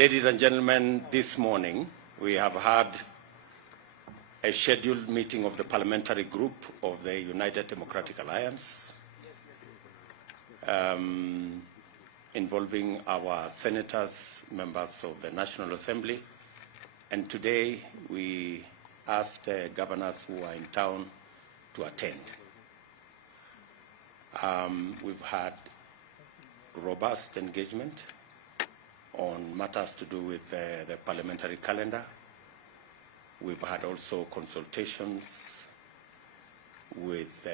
Ladies and gentlemen, this morning we have had a scheduled meeting of the Parliamentary Group of the United Democratic Alliance involving our senators, members of the National Assembly, and today we asked governors who are in town to attend. We've had robust engagement on matters to do with the parliamentary calendar. We've had also consultations with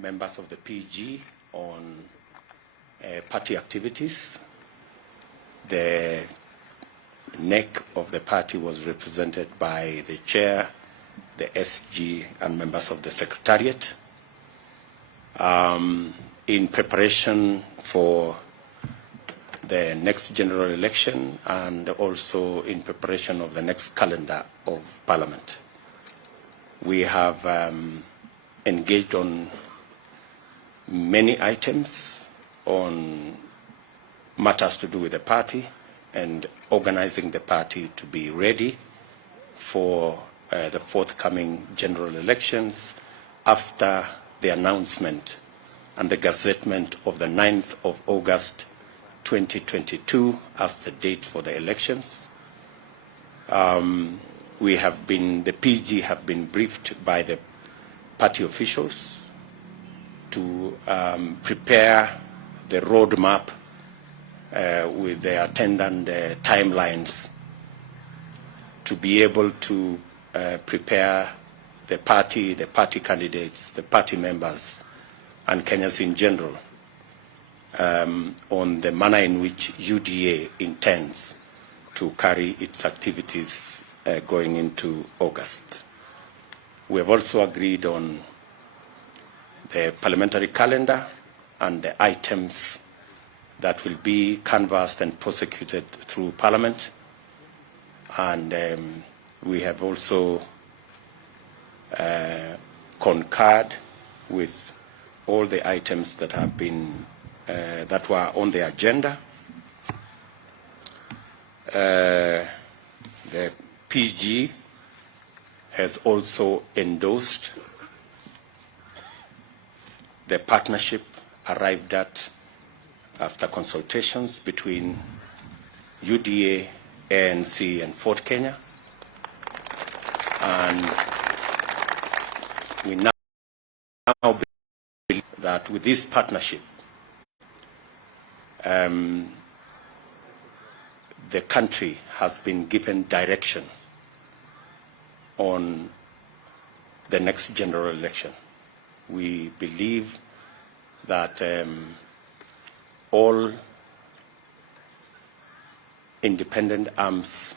members of the PG on party activities. The neck of the party was represented by the chair, the SG, and members of the secretariat. In preparation for the next general election and also in preparation of the next calendar of Parliament. We have engaged on many items on matters to do with the party and organizing the party to be ready for the forthcoming general elections after the announcement and the gazettement of the 9th of August 2022 as the date for the elections. The PG have been briefed by the party officials to prepare the roadmap with the attendant timelines to be able to prepare the party candidates, the party members, and Kenyans in general on the manner in which UDA intends to carry its activities going into August. We have also agreed on the parliamentary calendar and the items that will be canvassed and prosecuted through Parliament. And we have also concurred with all the items that have been that were on the agenda. The PG has also endorsed the partnership arrived at after consultations between UDA, ANC, and Fort Kenya. And we now believe that with this partnership, the country has been given direction on the next general election. We believe that all independent arms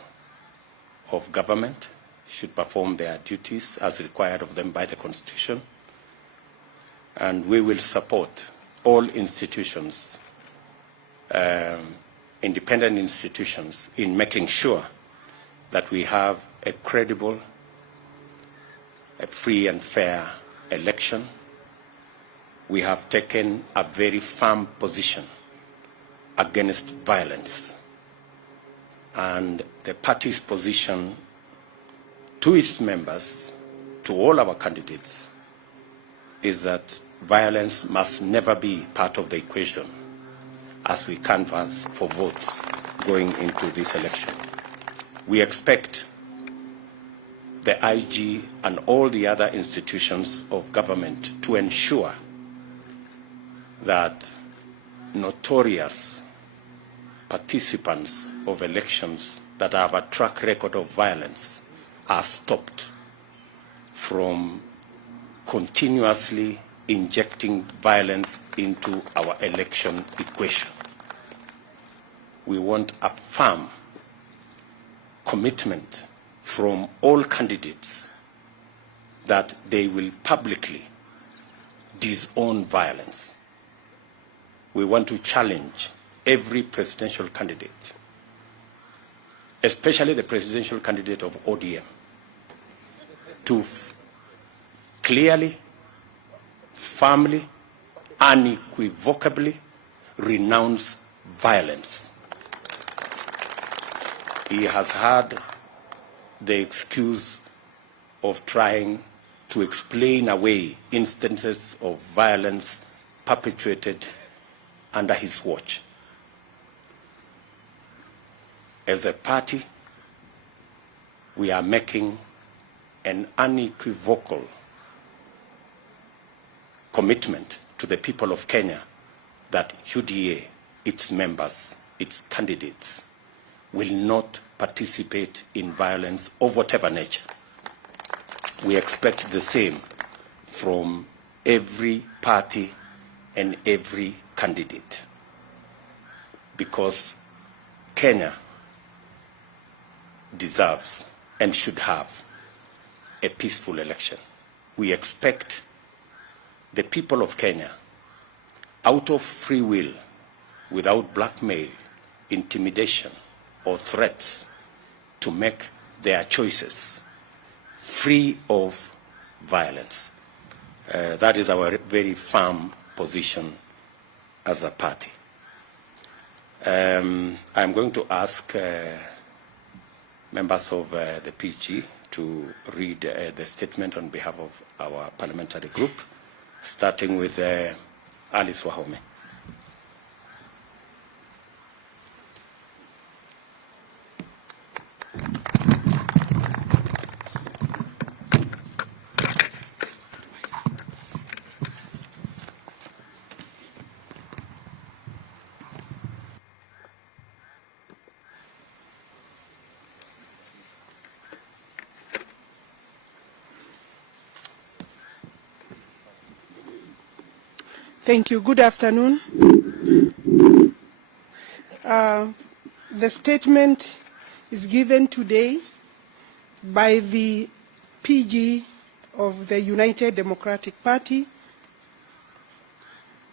of government should perform their duties as required of them by the Constitution, and we will support all institutions, independent institutions, in making sure that we have a credible, a free and fair election. We have taken a very firm position against violence, and the party's position to its members, to all our candidates, is that violence must never be part of the equation as we canvass for votes going into this election. We expect the IG and all the other institutions of government to ensure that notorious participants of elections that have a track record of violence are stopped from continuously injecting violence into our election equation. We want a firm commitment from all candidates that they will publicly disown violence. We want to challenge every presidential candidate, especially the presidential candidate of ODM, to clearly, firmly, unequivocably renounce violence. He has had the excuse of trying to explain away instances of violence perpetrated under his watch. As a party, we are making an unequivocal commitment to the people of Kenya that UDA, its members, its candidates, will not participate in violence of whatever nature. We expect the same from every party and every candidate, because Kenya deserves and should have a peaceful election. We expect the people of Kenya, out of free will, without blackmail, intimidation, or threats, to make their choices free of violence. That is our very firm position as a party. I'm going to ask members of the PG to read the statement on behalf of our parliamentary group, starting with Alice Wahome. Thank you. Good afternoon. The statement is given today by the PG of the United Democratic Party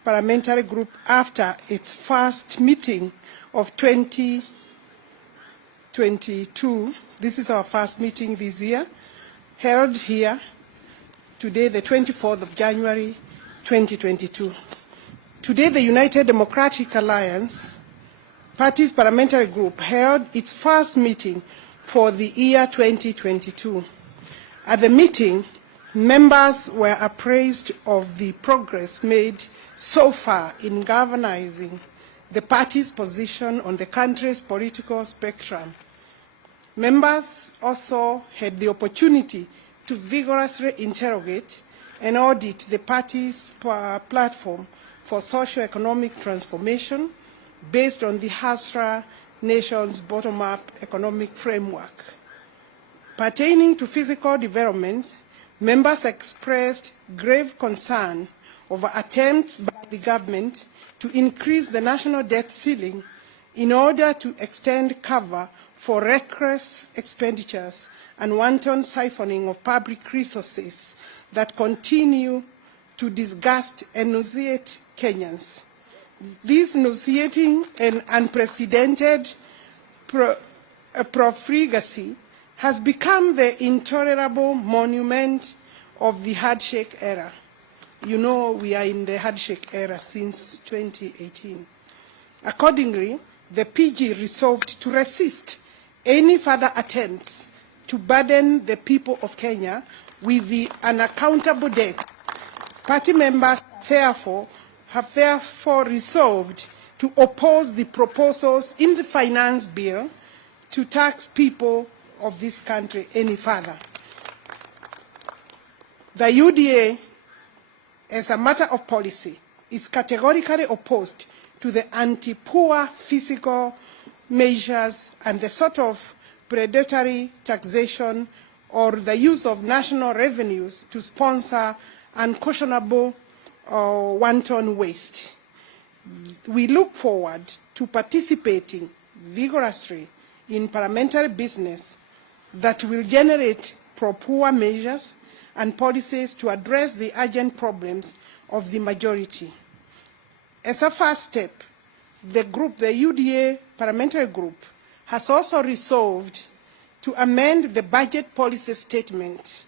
Parliamentary Group after its first meeting of 2022. This is our first meeting this year, held here today, the 24th of January, 2022. Today, the United Democratic Alliance Party's Parliamentary Group held its first meeting for the year 2022. At the meeting, members were appraised of the progress made so far in galvanizing the party's position on the country's political spectrum. Members also had the opportunity to vigorously interrogate and audit the party's platform for socio-economic transformation based on the Hasra Nation's bottom-up economic framework. Pertaining to physical developments, members expressed grave concern over attempts by the government to increase the national debt ceiling in order to extend cover for reckless expenditures and wanton siphoning of public resources that continue to disgust and nauseate Kenyans. This nauseating and unprecedented profligacy has become the intolerable monument of the handshake era. You know, we are in the handshake era since 2018. Accordingly, the PG resolved to resist any further attempts to burden the people of Kenya with the unaccountable debt. Party members have therefore resolved to oppose the proposals in the finance bill to tax people of this country any further. The UDA, as a matter of policy, is categorically opposed to the anti-poor fiscal measures and the sort of predatory taxation or the use of national revenues to sponsor unconscionable wanton waste. We look forward to participating vigorously in parliamentary business that will generate pro-poor measures and policies to address the urgent problems of the majority. As a first step, the UDA Parliamentary Group has also resolved to amend the budget policy statement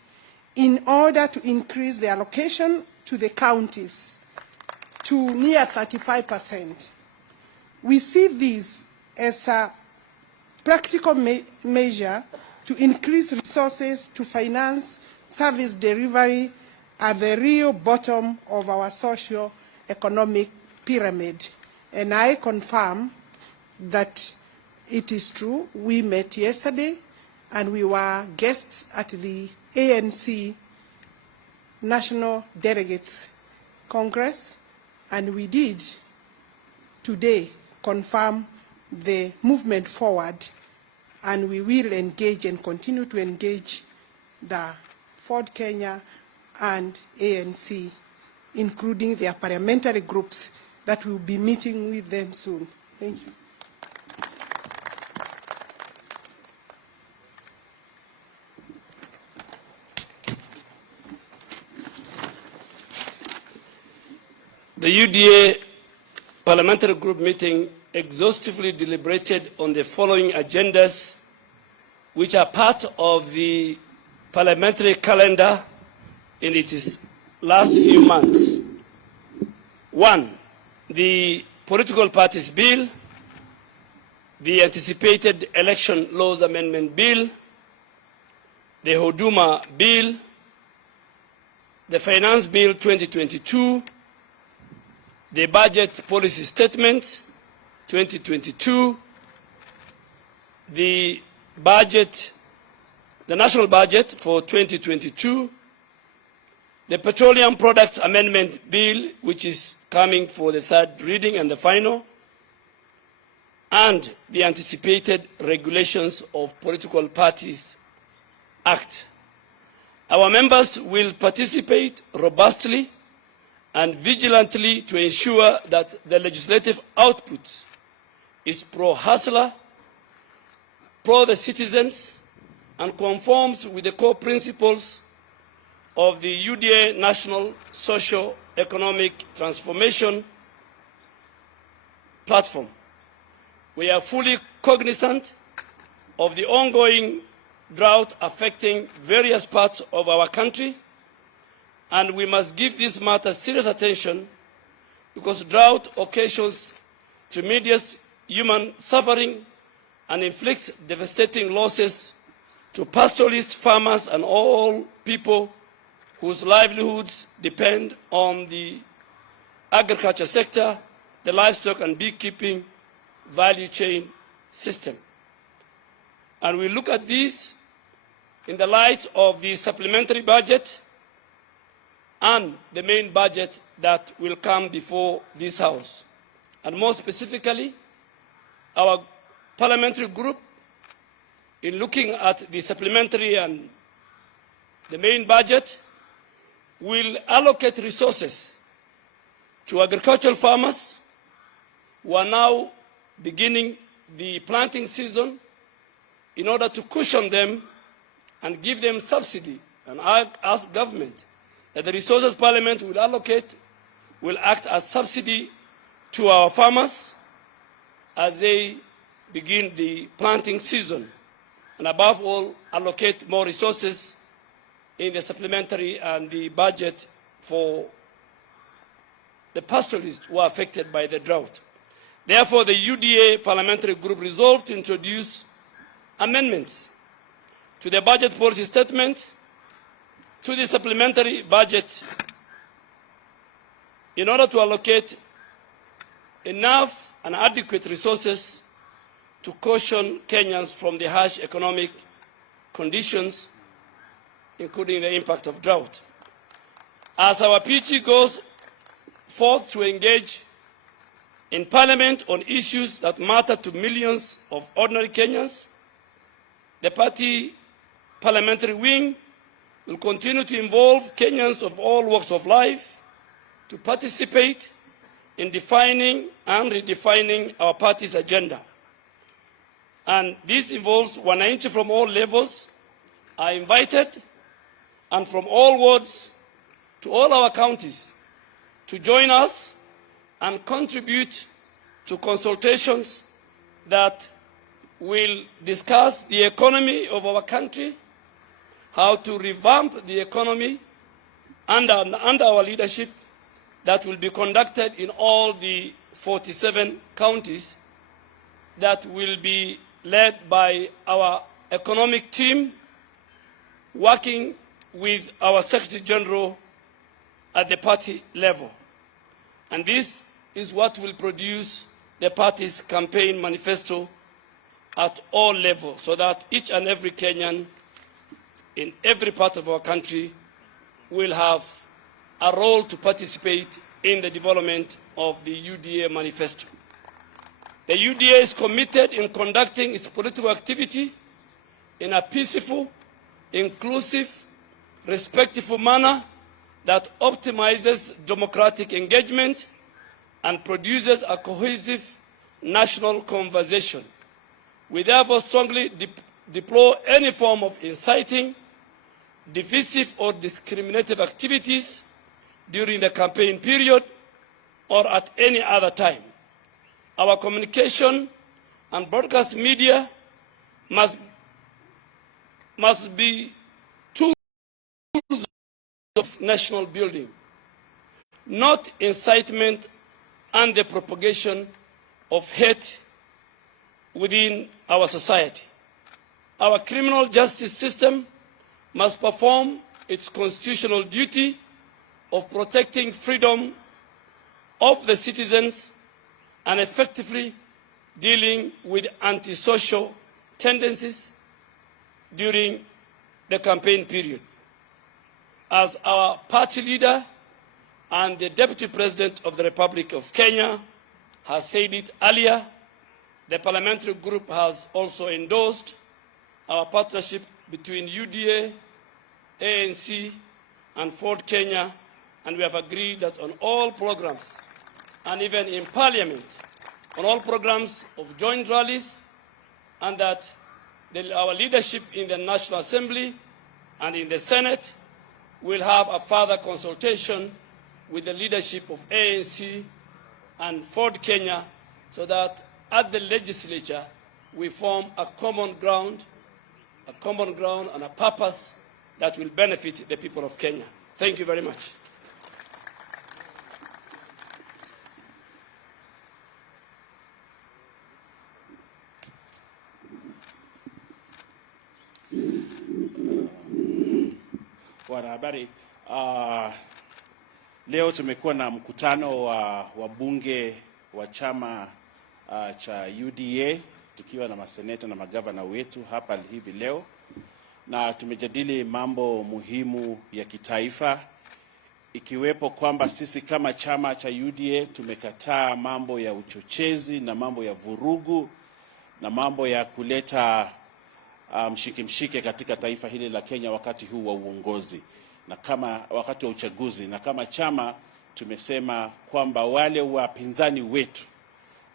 in order to increase the allocation to the counties to near 35%. We see this as a practical measure to increase resources to finance service delivery at the real bottom of our socio-economic pyramid. And I confirm that it is true. We met yesterday and we were guests at the ANC National Delegates Congress, and we did today confirm the movement forward, and we will engage and continue to engage the Ford Kenya and ANC, including their parliamentary groups that will be meeting with them soon. Thank you. The UDA Parliamentary Group meeting exhaustively deliberated on the following agendas, which are part of the parliamentary calendar in its last few months. 1, the Political Parties Bill, the anticipated Election Laws Amendment Bill, the Huduma Bill, the Finance Bill 2022, the Budget Policy Statement 2022, the National Budget for 2022, the Petroleum Products Amendment Bill, which is coming for the third reading and the final, and the anticipated Regulations of Political Parties Act. Our members will participate robustly and vigilantly to ensure that the legislative output is pro-hustler, pro the citizens, and conforms with the core principles of the UDA National Socio-Economic Transformation Platform. We are fully cognizant of the ongoing drought affecting various parts of our country, and we must give this matter serious attention because drought occasions tremendous human suffering and inflicts devastating losses to pastoralists, farmers, and all people whose livelihoods depend on the agriculture sector, the livestock and beekeeping value chain system. And we look at this in the light of the supplementary budget and the main budget that will come before this House. And more specifically, our parliamentary group, in looking at the supplementary and the main budget, will allocate resources to agricultural farmers who are now beginning the planting season in order to cushion them and give them subsidy. And I ask government that the resources Parliament will allocate will act as subsidy to our farmers as they begin the planting season. And above all, allocate more resources in the supplementary and the budget for the pastoralists who are affected by the drought. Therefore, the UDA Parliamentary Group resolved to introduce amendments to the budget policy statement, to the supplementary budget, in order to allocate enough and adequate resources to caution Kenyans from the harsh economic conditions, including the impact of drought. As our PG goes forth to engage in Parliament on issues that matter to millions of ordinary Kenyans, the party parliamentary wing will continue to involve Kenyans of all walks of life to participate in defining and redefining our party's agenda. And this involves wananchi from all levels are invited, and from all wards to all our counties, to join us and contribute to consultations that will discuss the economy of our country, how to revamp the economy under our leadership, that will be conducted in all the 47 counties that will be led by our economic team, working with our Secretary General at the party level. And this is what will produce the party's campaign manifesto at all levels, so that each and every Kenyan in every part of our country will have a role to participate in the development of the UDA manifesto. The UDA is committed in conducting its political activity in a peaceful, inclusive, respectful manner that optimizes democratic engagement and produces a cohesive national conversation. We therefore strongly deplore any form of inciting, divisive or discriminative activities during the campaign period or at any other time. Our communication and broadcast media must be tools of national building, not incitement and the propagation of hate within our society. Our criminal justice system must perform its constitutional duty of protecting freedom of the citizens and effectively dealing with antisocial tendencies during the campaign period. As our party leader and the Deputy President of the Republic of Kenya has said it earlier, the Parliamentary Group has also endorsed our partnership between UDA, ANC, and Ford Kenya, and we have agreed that on all programs, and even in Parliament, on all programs of joint rallies, and that our leadership in the National Assembly and in the Senate will have a further consultation with the leadership of ANC and Ford Kenya, so that at the legislature we form a common ground and a purpose that will benefit the people of Kenya. Thank you very much. Wanahabari, leo tumekuwa na mkutano wa wabunge wa chama cha UDA tukiwa na maseneta na magavana wetu hapa hivi leo, na tumejadili mambo muhimu ya kitaifa, ikiwepo kwamba sisi kama chama cha UDA tumekataa mambo ya uchochezi na mambo ya vurugu na mambo ya kuleta mshike katika taifa hili la Kenya wakati huu wa uongozi na kama wakati wa uchaguzi. Na kama chama tumesema kwamba wale wapinzani wetu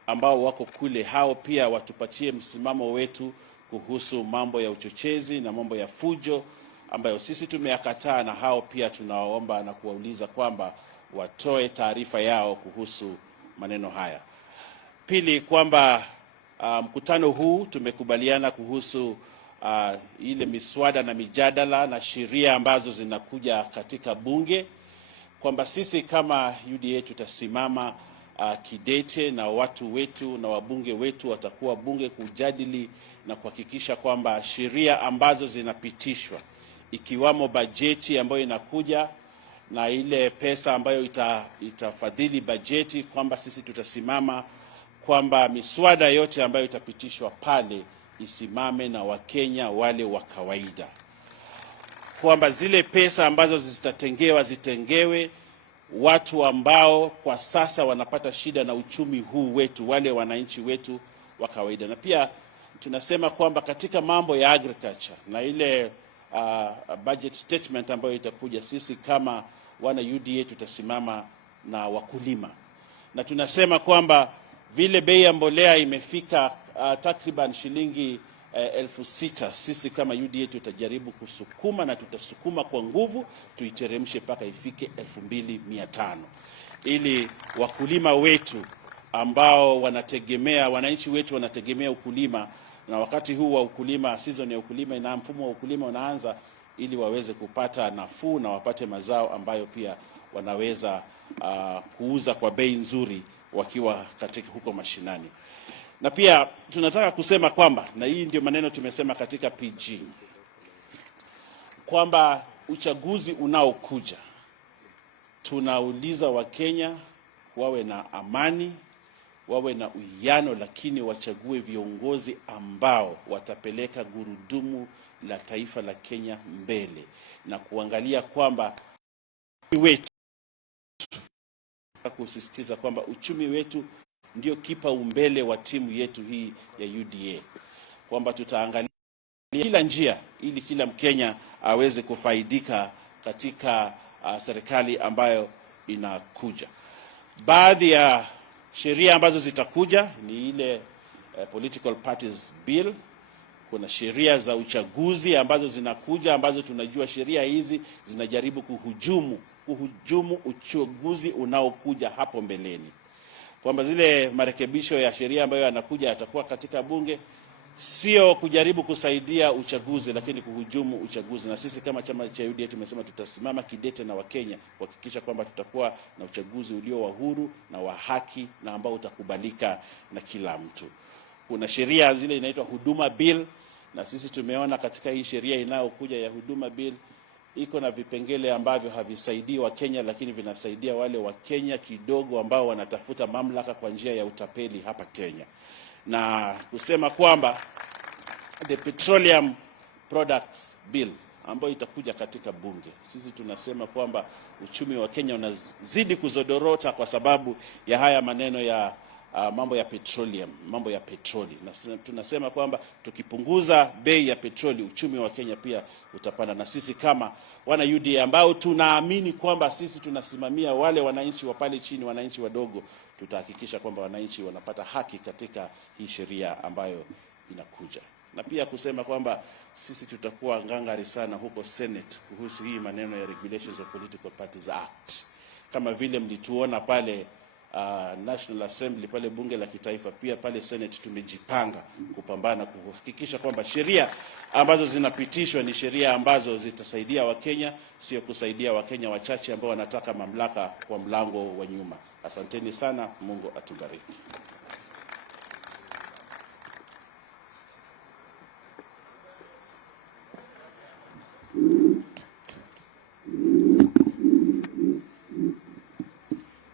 ambao wako kule, hao pia watupatie msimamo wetu kuhusu mambo ya uchochezi na mambo ya fujo ambayo sisi tumeyakataa, na hao pia tunawaomba na kuwauliza kwamba watoe taarifa yao kuhusu maneno haya. Pili, kwamba mkutano huu tumekubaliana kuhusu ile miswada na mijadala na sheria ambazo zinakuja katika bunge, kwamba sisi kama UDA tutasimama kidete na watu wetu na wabunge wetu watakuwa bunge kujadili na kuhakikisha kwamba sheria ambazo zinapitishwa, ikiwamo bajeti ambayo inakuja na ile pesa ambayo itafadhili bajeti, kwamba sisi tutasimama kwamba miswada yote ambayo itapitishwa pale isimame na Wakenya wale wa kawaida, kwamba zile pesa ambazo zitatengewa zitengewe watu ambao kwa sasa wanapata shida na uchumi huu wetu, wale wananchi wetu wa kawaida. Na pia tunasema kwamba katika mambo ya agriculture na ile budget statement ambayo itakuja, sisi kama wana UDA tutasimama na wakulima, na tunasema kwamba vile bei ya mbolea imefika takriban shilingi 6,000, sisi kama UDA tutajaribu kusukuma na tutasukuma kwa nguvu tuiteremshe mpaka ifike 2,500, ili wakulima wetu ambao wanategemea, wananchi wetu wanategemea ukulima, na wakati huu wa ukulima, season ya ukulima na mfumo wa ukulima unaanza, ili waweze kupata nafuu na wapate mazao ambayo pia wanaweza kuuza kwa bei nzuri wakiwa katika huko mashinani. Na pia tunataka kusema kwamba, na hii ndio maneno tumesema katika PG, kwamba uchaguzi unaokuja tunauliza Wakenya wawe na amani, wawe na uwiano, lakini wachague viongozi ambao watapeleka gurudumu la taifa la Kenya mbele, na kuangalia kwamba wetu, kusisitiza kwamba uchumi wetu ndio kipaumbele wa timu yetu hii ya UDA, kwamba tutaangalia kila njia ili kila Mkenya aweze kufaidika katika serikali ambayo inakuja. Baadhi ya sheria ambazo zitakuja ni ile Political Parties Bill. Kuna sheria za uchaguzi ambazo zinakuja, ambazo tunajua sheria hizi zinajaribu kuhujumu uchaguzi unaokuja hapo mbeleni, kwamba zile marekebisho ya sheria ambayo yanakuja yatakuwa katika bunge, sio kujaribu kusaidia uchaguzi, lakini kuhujumu uchaguzi. Na sisi kama chama cha UDA tumesema tutasimama kidete na Wakenya kuhakikisha kwamba tutakuwa na uchaguzi ulio wa huru na wa haki na ambao utakubalika na kila mtu. Kuna sheria zile inaitwa Huduma Bill, na sisi tumeona katika hii sheria inayokuja ya Huduma Bill iko na vipengele ambavyo havisaidii Wakenya, lakini vinasaidia wale Wakenya kidogo ambao wanatafuta mamlaka kwa njia ya utapeli hapa Kenya. Na kusema kwamba the Petroleum Products Bill ambayo itakuja katika bunge, sisi tunasema kwamba uchumi wa Kenya unazidi kuzodorota kwa sababu ya haya maneno ya mambo ya petroleum, mambo ya petroli. Na tunasema kwamba tukipunguza bei ya petroli, uchumi wa Kenya pia utapanda. Na sisi kama wana UDA ambao tunaamini kwamba sisi tunasimamia wale wananchi wa pale chini, wananchi wadogo, tutahakikisha kwamba wananchi wanapata haki katika hii sheria ambayo inakuja. Na pia kusema kwamba sisi tutakuwa ngangari sana huko Senate kuhusu hii maneno ya Regulations of Political Parties Act. Kama vile mlituona pale National Assembly, pale bunge la kitaifa, pia pale Senate tumejipanga kupambana kuhakikisha kwamba sheria ambazo zinapitishwa ni sheria ambazo zitasaidia Wakenya, sio kusaidia Wakenya wachache ambao wanataka mamlaka kwa mlango wa nyuma. Asanteni sana, Mungu atubariki.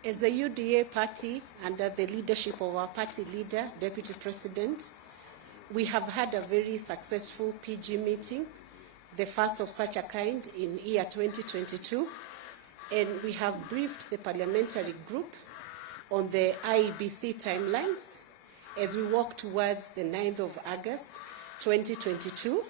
As a UDA party, under the leadership of our party leader, Deputy President, we have had a very successful PG meeting, the first of such a kind in year 2022, and we have briefed the parliamentary group on the IEBC timelines as we walk towards the 9th of August 2022,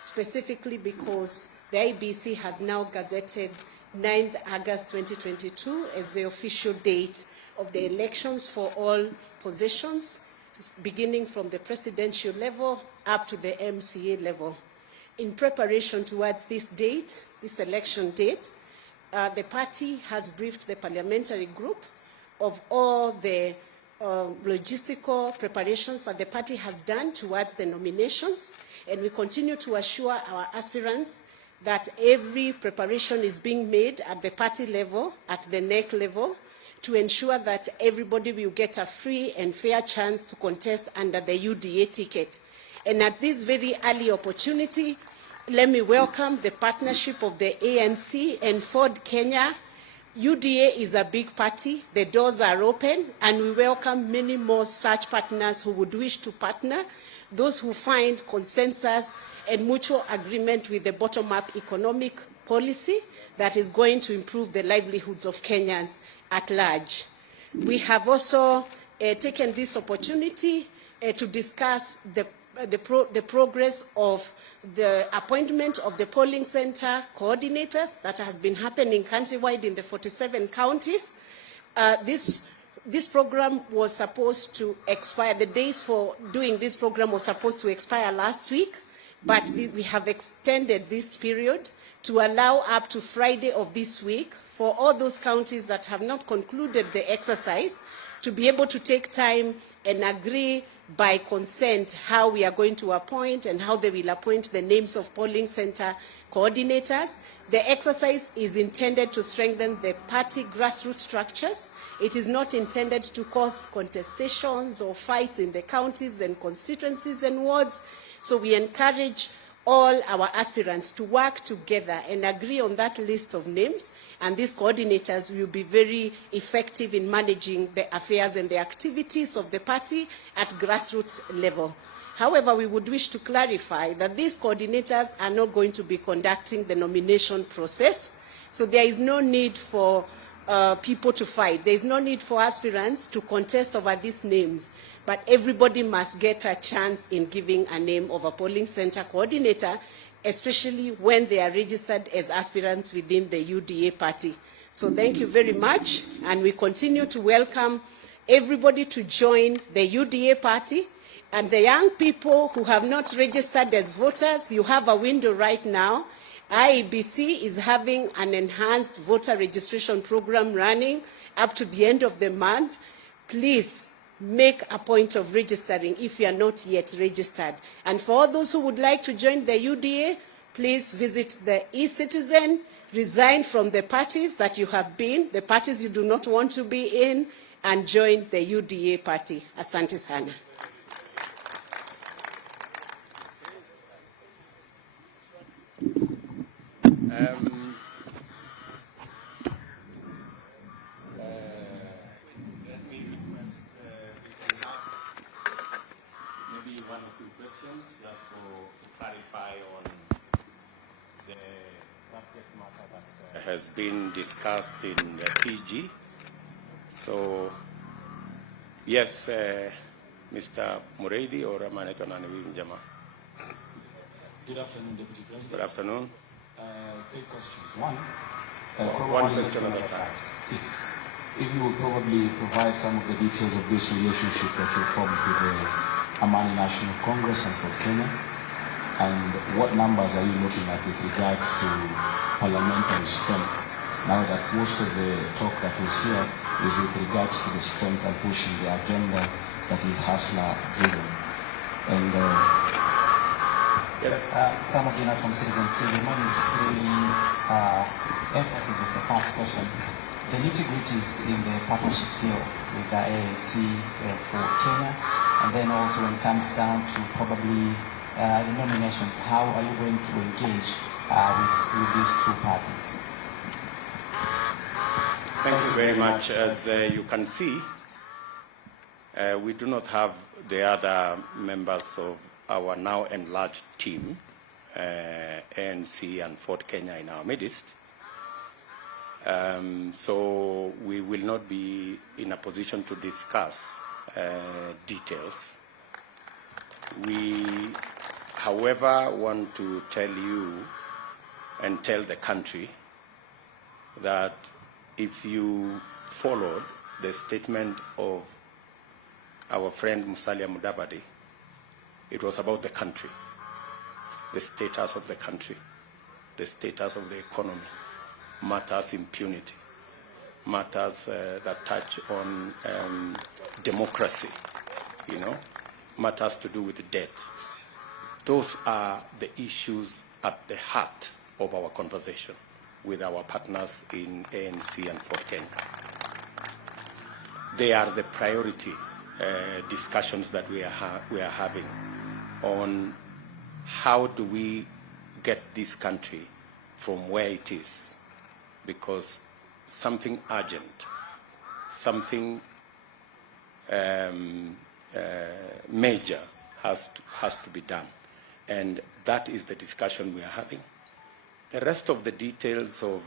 specifically because the IEBC has now gazetted 9th August 2022 as the official date of the elections for all positions, beginning from the presidential level up to the MCA level. In preparation towards this date, this election date, the party has briefed the parliamentary group of all the logistical preparations that the party has done towards the nominations, and we continue to assure our aspirants that every preparation is being made at the party level, at the NEC level, to ensure that everybody will get a free and fair chance to contest under the UDA ticket. And at this very early opportunity, let me welcome the partnership of the ANC and Ford Kenya. UDA is a big party, the doors are open, and we welcome many more such partners who would wish to partner, those who find consensus and mutual agreement with the bottom-up economic policy that is going to improve the livelihoods of Kenyans at large. We have also taken this opportunity to discuss the progress of the appointment of the polling center coordinators that has been happening countrywide in the 47 counties. This program was supposed to expire, the days for doing this program was supposed to expire last week, but we have extended this period to allow up to Friday of this week for all those counties that have not concluded the exercise to be able to take time and agree by consent how we are going to appoint and how they will appoint the names of polling center coordinators. The exercise is intended to strengthen the party grassroots structures. It is not intended to cause contestations or fights in the counties and constituencies and wards. So we encourage all our aspirants to work together and agree on that list of names, and these coordinators will be very effective in managing the affairs and the activities of the party at grassroots level. However, we would wish to clarify that these coordinators are not going to be conducting the nomination process, so there is no need for people to fight. There is no need for aspirants to contest over these names, but everybody must get a chance in giving a name of a polling center coordinator, especially when they are registered as aspirants within the UDA party. So thank you very much, and we continue to welcome everybody to join the UDA party. And the young people who have not registered as voters, you have a window right now. IEBC is having an enhanced voter registration program running up to the end of the month. Please make a point of registering if you are not yet registered. And for all those who would like to join the UDA, please visit the e-citizen, resign from the parties that you have been, the parties you do not want to be in, and join the UDA party. Asante sana. Let me request maybe one or two questions just to clarify on the subject matter that has been discussed in the PG. So, yes, Mr. Muredi or Amaneto Nanewinjama. Good afternoon, Deputy President. Good afternoon. Three questions. One question at a time. If you will probably provide some of the details of this relationship that you formed with the Amani National Congress and for Kenya, and what numbers are you looking at with regards to parliamentary strength, now that most of the talk that is here is with regards to the strength and pushing the agenda that is Hustler-driven. And yes. Some of you know from Citizen TV, one is really emphasis of the first question. The nitty-gritties in the partnership deal with the ANC for Kenya, and then also when it comes down to probably the nominations, how are you going to engage with these two parties? Thank you very much. As you can see, we do not have the other members of our now enlarged team, ANC and Ford Kenya, in our midst. So we will not be in a position to discuss details. We, however, want to tell you and tell the country that if you followed the statement of our friend Musalia Mudavadi, it was about the country, the status of the country, the status of the economy, matters impunity, matters that touch on democracy, matters to do with debt. Those are the issues at the heart of our conversation with our partners in ANC and Ford Kenya. They are the priority discussions that we are having on how do we get this country from where it is, because something urgent, something major has to be done, and that is the discussion we are having. The rest of the details of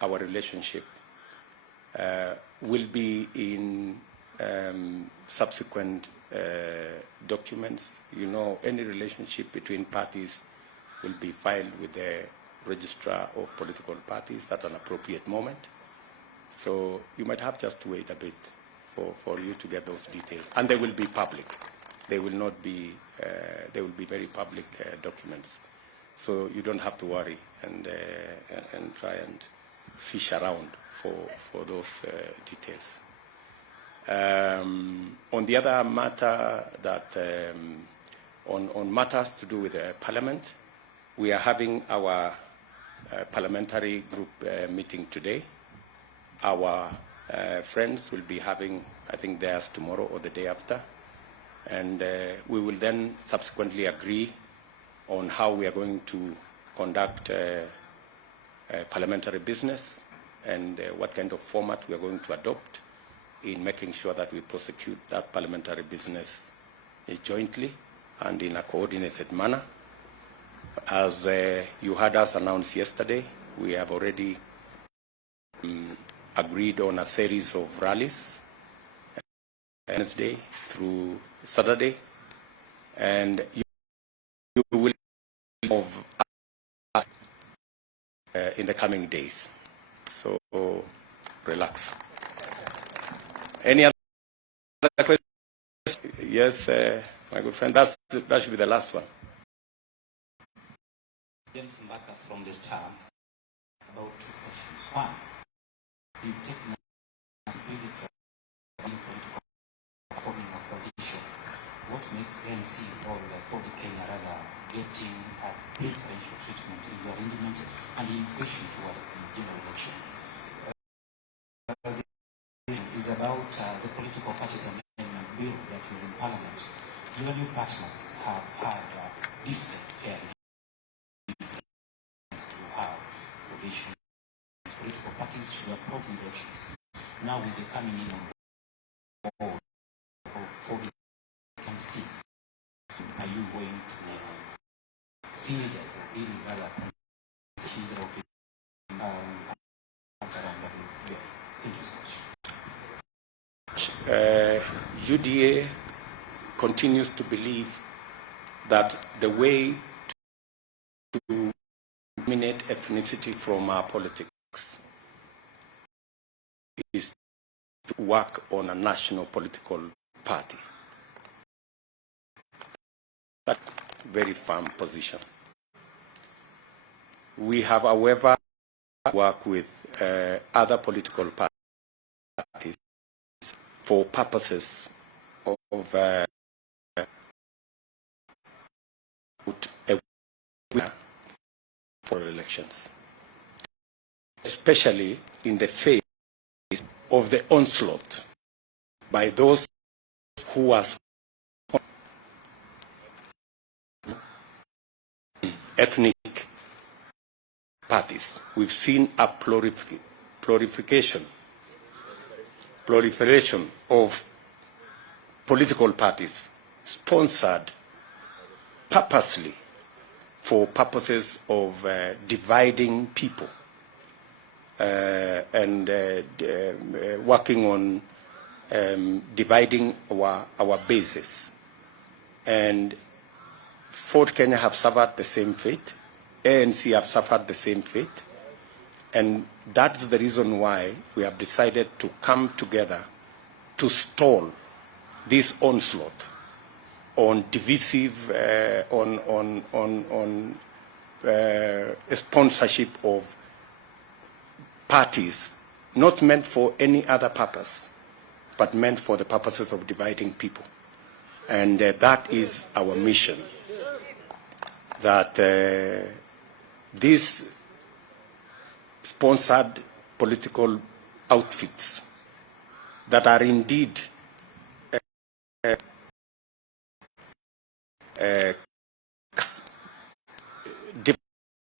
our relationship will be in subsequent documents. Any relationship between parties will be filed with the registrar of political parties at an appropriate moment. So you might have just to wait a bit for you to get those details. And they will be public. They will not be, they will be very public documents. So you don't have to worry and try and fish around for those details. On the other matter that, on matters to do with Parliament, we are having our parliamentary group meeting today. Our friends will be having, I think, theirs tomorrow or the day after. And we will then subsequently agree on how we are going to conduct parliamentary business and what kind of format we are going to adopt in making sure that we prosecute that parliamentary business jointly and in a coordinated manner. As you heard us announce yesterday, we have already agreed on a series of rallies Wednesday through Saturday, and you will of us in the coming days. So relax. Any other questions? Yes, my good friend. That should be the last one. James Mbaka from the Star. About two questions. One, you've taken a previous political forming a coalition. What makes ANC or for the Kenya rather getting a preferential treatment in your arrangement and in pushing towards the general election? Is about the political parties amendment bill that is in Parliament. Your new partners have had different fairly to how coalition political parties should approach elections. Now with the coming in on board for the ANC, are you going to see that really rather positions that will be thank you so much. UDA continues to believe that the way to eliminate ethnicity from our politics is to work on a national political party. That's a very firm position. We have, however, worked with other political parties for purposes of for elections, especially in the face of the onslaught by those who are ethnic parties. We've seen a proliferation of political parties sponsored purposely for purposes of dividing people and working on dividing our bases. And Ford Kenya have suffered the same fate. ANC have suffered the same fate. And that's the reason why we have decided to come together to stall this onslaught on divisive, sponsorship of parties not meant for any other purpose, but meant for the purposes of dividing people. And that is our mission, that these sponsored political outfits that are indeed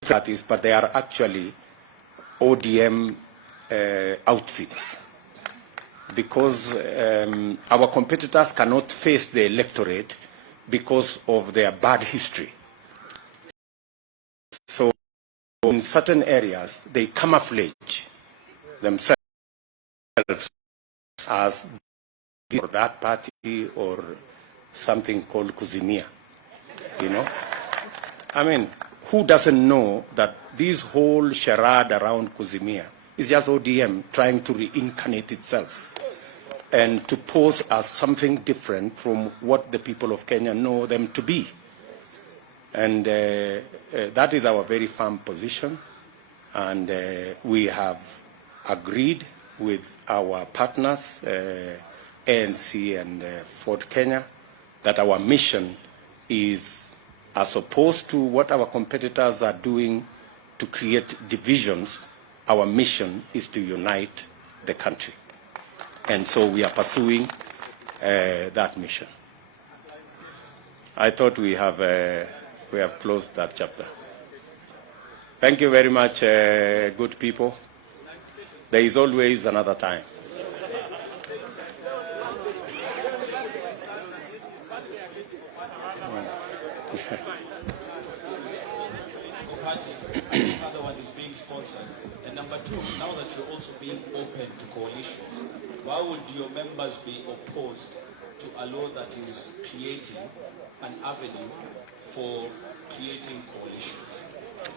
parties, but they are actually ODM outfits, because our competitors cannot face the electorate because of their bad history. So in certain areas, they camouflage themselves as for that party or something called Kuzimia, you know? I mean, who doesn't know that this whole charade around Kuzimia is just ODM trying to reincarnate itself and to pose as something different from what the people of Kenya know them to be. And that is our very firm position. And we have agreed with our partners, ANC and Ford Kenya, that our mission is, as opposed to what our competitors are doing to create divisions, our mission is to unite the country. And so we are pursuing that mission. I thought we have closed that chapter. Thank you very much, good people. There is always another time. This other one is being sponsored. And number two, now that you're also being open to coalitions, why would your members be opposed to a law that is creating an avenue for creating coalitions?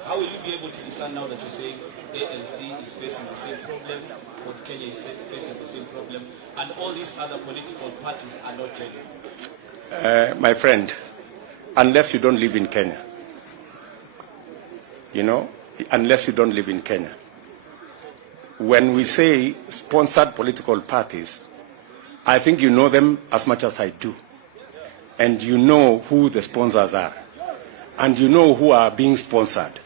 How will you be able to discern now that you're saying ANC is facing the same problem, Ford Kenya is facing the same problem, and all these other political parties are not genuine? My friend, unless you don't live in Kenya, unless you don't live in Kenya. When we say sponsored political parties, I think you know them as much as I do. And you know who the sponsors are. And you know who are being sponsored.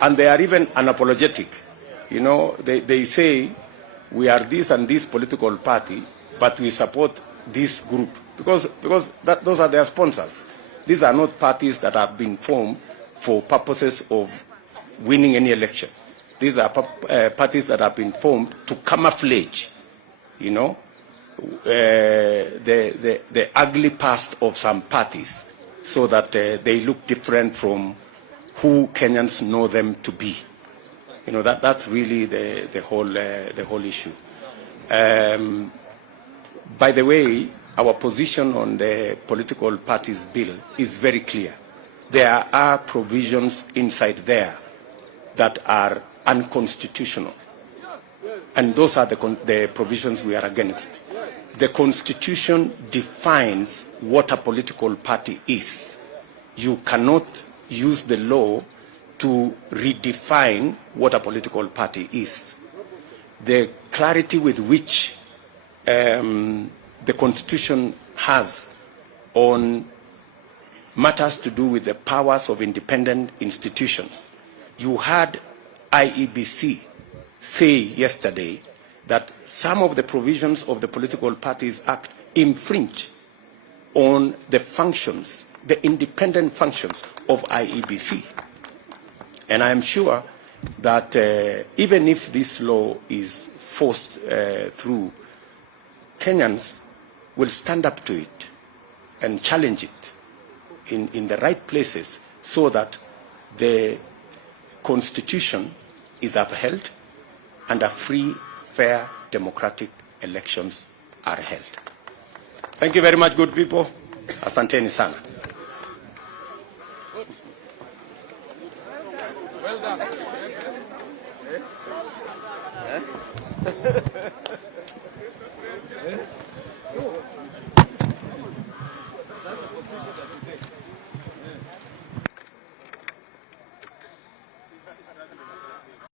And they are even unapologetic. They say, we are this and this political party, but we support this group. Because those are their sponsors. These are not parties that have been formed for purposes of winning any election. These are parties that have been formed to camouflage, the ugly past of some parties, so that they look different from who Kenyans know them to be. That's really the whole issue. By the way, our position on the political parties bill is very clear. There are provisions inside there that are unconstitutional. And those are the provisions we are against. The Constitution defines what a political party is. You cannot use the law to redefine what a political party is. The clarity with which the Constitution has on matters to do with the powers of independent institutions. You heard IEBC say yesterday that some of the provisions of the Political Parties Act infringe on the functions, the independent functions of IEBC. And I am sure that even if this law is forced through, Kenyans will stand up to it and challenge it in the right places so that the Constitution is upheld and a free, fair, democratic elections are held. Thank you very much, good people. Asanteni sana. Well done.